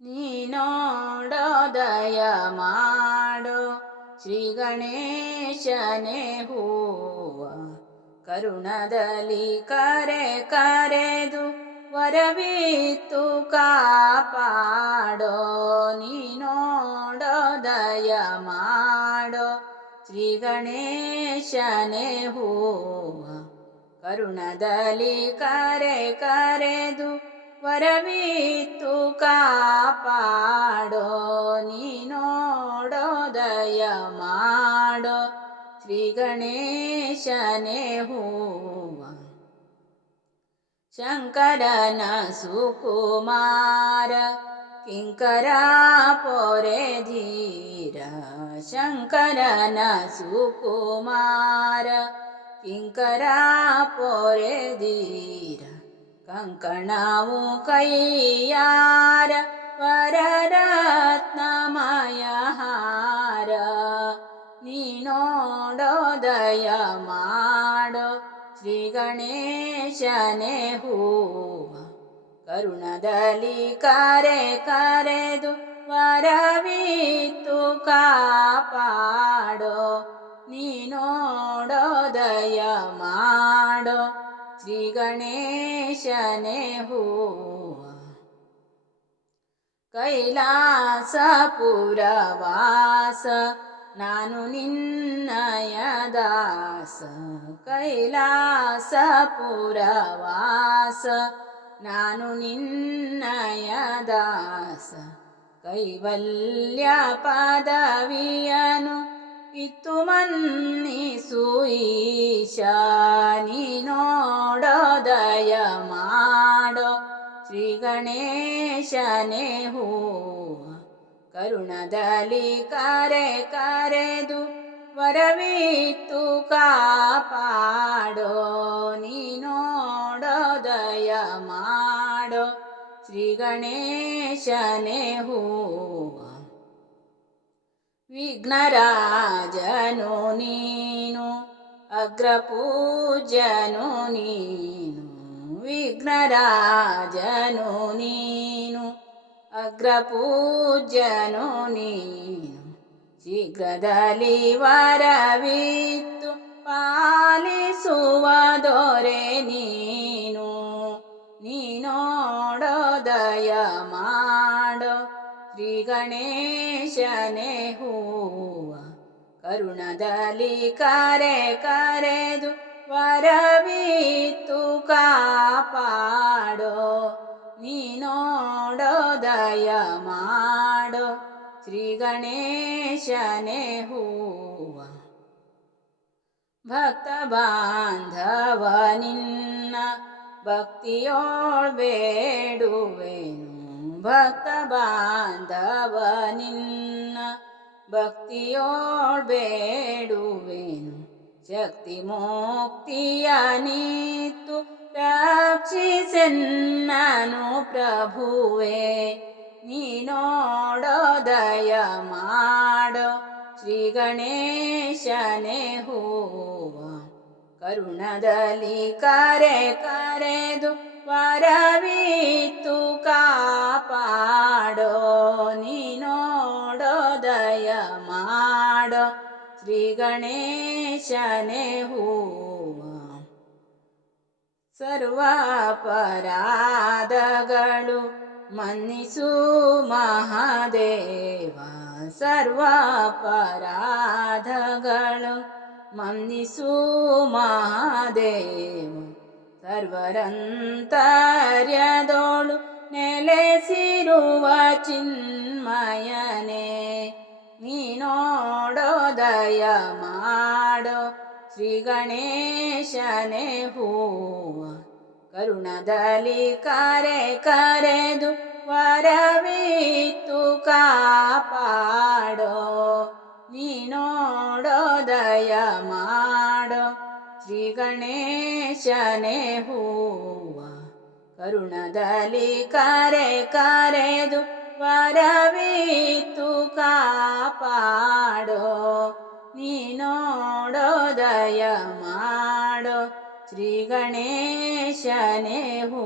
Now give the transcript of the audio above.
ನೀನೋಡೋದಯ ಮಾಡೋ ಶ್ರೀ ಗಣೇಶನೇ ಹೂವ, ಕರುಣದಲ್ಲಿ ಕರೆ ಕರೆದು ವರವಿತ್ತು ಕಾಪಾಡೋ. ನೀನೋಡೋದಯ ಮಾಡೋ ಶ್ರೀ ಗಣೇಶನೇ ಹೂವ, ಕರುಣದಲ್ಲಿ ಕರೆ ಕರೆದು ವರವಿತ್ತು ಕಾಪಾಡೋ ನೀನೋಡೋದಯ ಮಾಡೋ ಶ್ರೀ ಗಣೇಶನೇ ಹೂವ ಶಂಕರನ ಸುಕುಮಾರ ಕಿಂಕರ ಪೊರೆ ಧೀರ ಶಂಕರನ ಸುಕುಮಾರ ಕಿಂಕರ ಪೊರೆ ಧೀರ ಕಂಕಣವು ಕೈಯಾರ ವರರತ್ನಮಯ ಹಾರ ನೀನೋಡೋದಯ ಮಾಡೋ ಶ್ರೀ ಗಣೇಶನೇ ಹೂವ ಕರುಣದಲ್ಲಿ ಕರೆ ಕರೆದು ವರವಿತ್ತು ಕಾಪಾಡೋ ನೀನೋಡೋದಯ ಮಾಡೋ ಶ್ರೀ ಗಣೇಶನೇ ಹೂವ. ಕೈಲಾಸಪುರವಾಸ ನಾನು ನಿನ್ನಯ ದಾಸ. ಕೈಲಾಸಪುರವಾಸ ನಾನು ನಿನ್ನಯ ದಾಸ. ಕೈವಲ್ಯ ಪದವಿಯನು, ಇತ್ತು ಮನ್ನಿಸು ಈಶ. ಶ್ರೀ ಗಣೇಶನೇ ಹೂವ ಕರುಣದಲ್ಲಿ ಕರೆ ಕರೆದು ವರವಿತ್ತು ಕಾಪಾಡೋ ನೀನೋಡೋದಯ ಮಾಡೋ ಶ್ರೀ ಗಣೇಶನೇ ಹೂವ ವಿಘ್ನರಾಜನು ನೀನು ಅಗ್ರಪೂಜನು ನೀನು ವಿಘ್ನರಾಜನು ನೀನು ಅಗ್ರಪೂಜನು ನೀನು. ಶೀಘ್ರದಲ್ಲಿ ವರವಿತ್ತು, ಪಾಲಿಸುವ ದೊರೆ ನೀನು. ನೀನೋಡೋದಯ ಮಾಡೋ ಶ್ರೀ ಗಣೇಶನೇ ಹೂವ. ಕರುಣದಲ್ಲಿ ಕರೆ ಕರೆದು ವರವಿತ್ತು ಕಾಪಾಡೋ ನೀನೋಡೋದಯ ಮಾಡೋ, ಶ್ರೀ ಗಣೇಶನೇ ಹೂವ. ಭಕ್ತ ಬಾಂಧವ ನಿನ್ನ ಭಕ್ತಿಯೋಳ್ ಬೇಡುವೆನು. ಭಕ್ತ ಬಾಂಧವ ನಿನ್ನ ಭಕ್ತಿಯೋಳ್ ಬೇಡುವೆನು. ಶಕ್ತಿ ಮುಕ್ತಿಯ ನೀತು ರಕ್ಷಿಸೆನ್ನನು ಪ್ರಭುವೆ ನೀನೋಡೋದಯ ಮಾಡೋ. ಶ್ರೀ ಗಣೇಶನೇ ಹೂವ, ಕರುಣದಲ್ಲಿ ಕರೆ ಕರೆದು ವರವಿತ್ತು ಕಾಪಾಡೋ. ನೀನೋಡೋದಯ ಶ್ರೀ ಗಣೇಶನೇ ಹೂವ ಸರ್ವಾಪರಾಧಗಳು ಮನ್ನಿಸು ಮಹಾದೇವ ಸರ್ವಾಪರಾಧಗಳು ಮನ್ನಿಸು ಮಹಾದೇವ ಸರ್ವರಂತರ್ಯದೋಳು ನೆಲೆಸಿರುವ ಚಿನ್ಮಯನೇ ನೀನೋಡೋದಯ ಮಾಡೋ ಶ್ರೀ ಗಣೇಶನೇ ಹೂವ. ಕರುಣದಲ್ಲಿ ಕರೆ ಕರೆದು ವರವಿತ್ತು ಕಾಪಾಡೋ. ನೀನೋಡೋದಯ ಮಾಡೋ ಶ್ರೀ ಗಣೇಶನೇ ಹೂವ. ಕರುಣದಲ್ಲಿ ಕರೆ ಕರೆದು ವರವಿತ್ತು ಕಾಪಾಡೋ. ನೀನೋಡೋದಯ ಮಾಡೋ ಶ್ರೀ ಗಣೇಶನೇ ಹೂ